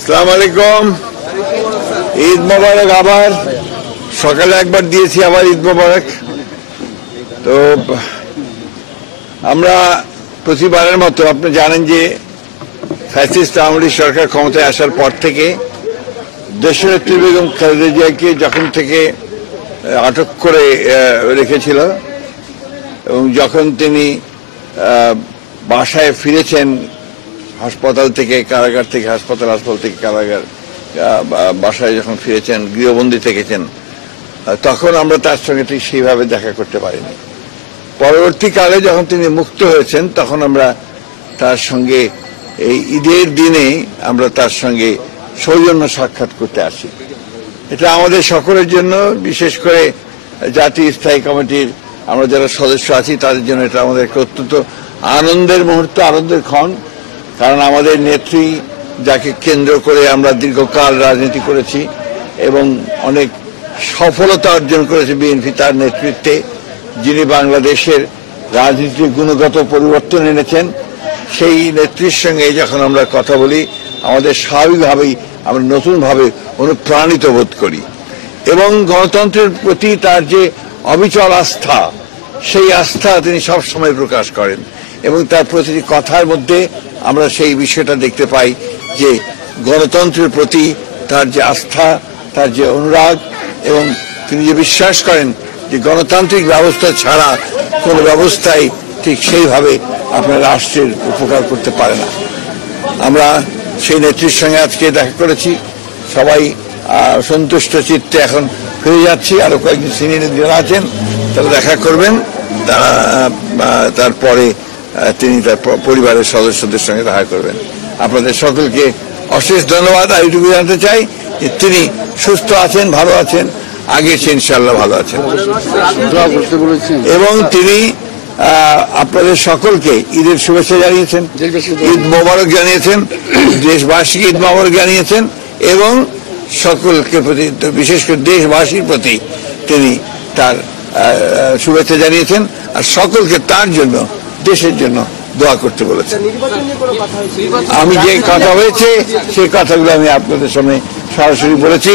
আসসালামু আলাইকুম। ঈদ মোবারক। আবার সকালে একবার দিয়েছি, আবার ঈদ মোবারক। তো আমরা প্রতিবারের মতো আপনি জানেন যে ফ্যাসিস্ট আওয়ামী লীগ সরকার ক্ষমতায় আসার পর থেকে দেশনেত্রী বেগম খালেদা জিয়াকে যখন থেকে আটক করে রেখেছিল এবং যখন তিনি বাসায় ফিরেছেন হাসপাতাল থেকে, কারাগার থেকে হাসপাতাল, হাসপাতাল থেকে কারাগার, বাসায় যখন ফিরেছেন, গৃহবন্দী থেকেছেন, তখন আমরা তার সঙ্গে ঠিক সেইভাবে দেখা করতে পারিনি। পরবর্তীকালে যখন তিনি মুক্ত হয়েছেন তখন আমরা তার সঙ্গে এই ঈদের দিনে আমরা তার সঙ্গে সৌজন্য সাক্ষাৎ করতে আসি। এটা আমাদের সকলের জন্য, বিশেষ করে জাতীয় স্থায়ী কমিটির আমরা যারা সদস্য আছি তাদের জন্য এটা আমাদের একটা অত্যন্ত আনন্দের মুহূর্ত, আনন্দের ক্ষণ। কারণ আমাদের নেত্রী, যাকে কেন্দ্র করে আমরা দীর্ঘকাল রাজনীতি করেছি এবং অনেক সফলতা অর্জন করেছে বিএনপি তার নেতৃত্বে, যিনি বাংলাদেশের রাজনীতির গুণগত পরিবর্তন এনেছেন, সেই নেত্রীর সঙ্গে যখন আমরা কথা বলি আমাদের স্বাভাবিকভাবেই আমরা নতুনভাবে অনুপ্রাণিত বোধ করি এবং গণতন্ত্রের প্রতি তার যে অবিচল আস্থা, সেই আস্থা তিনি সবসময় প্রকাশ করেন এবং তার প্রতিটি কথার মধ্যে আমরা সেই বিষয়টা দেখতে পাই যে গণতন্ত্রের প্রতি তার যে আস্থা, তার যে অনুরাগ, এবং তিনি যে বিশ্বাস করেন যে গণতান্ত্রিক ব্যবস্থা ছাড়া কোনো ব্যবস্থাই ঠিক সেইভাবে আপনার রাষ্ট্রের উপকার করতে পারে না। আমরা সেই নেত্রীর সঙ্গে আজকে দেখা করেছি, সবাই সন্তুষ্ট চিত্তে এখন ফিরে যাচ্ছি। আরো কয়েকজন সিনিয়র যারা আছেন তারা দেখা করবেন, তারপরে তিনি তার পরিবারের সদস্যদের সঙ্গে দেখা করবেন। আপনাদের সকলকে অশেষ ধন্যবাদ। আর এইটুকু জানতে চাই যে তিনি সুস্থ আছেন, ভালো আছেন, আগে ইনশাআল্লাহ ভালো আছেন এবং তিনি আপনাদের সকলকে ঈদের শুভেচ্ছা জানিয়েছেন, ঈদ মোবারক জানিয়েছেন, দেশবাসীকে ঈদ মোবারক জানিয়েছেন এবং সকলকে প্রতি, বিশেষ করে দেশবাসীর প্রতি তিনি তার শুভেচ্ছা জানিয়েছেন আর সকলকে তার জন্য, দেশের জন্য দোয়া করতে বলেছেন। আমি যে কথা হয়েছে সেই কথাগুলো আমি আপনাদের সামনে সরাসরি বলেছি।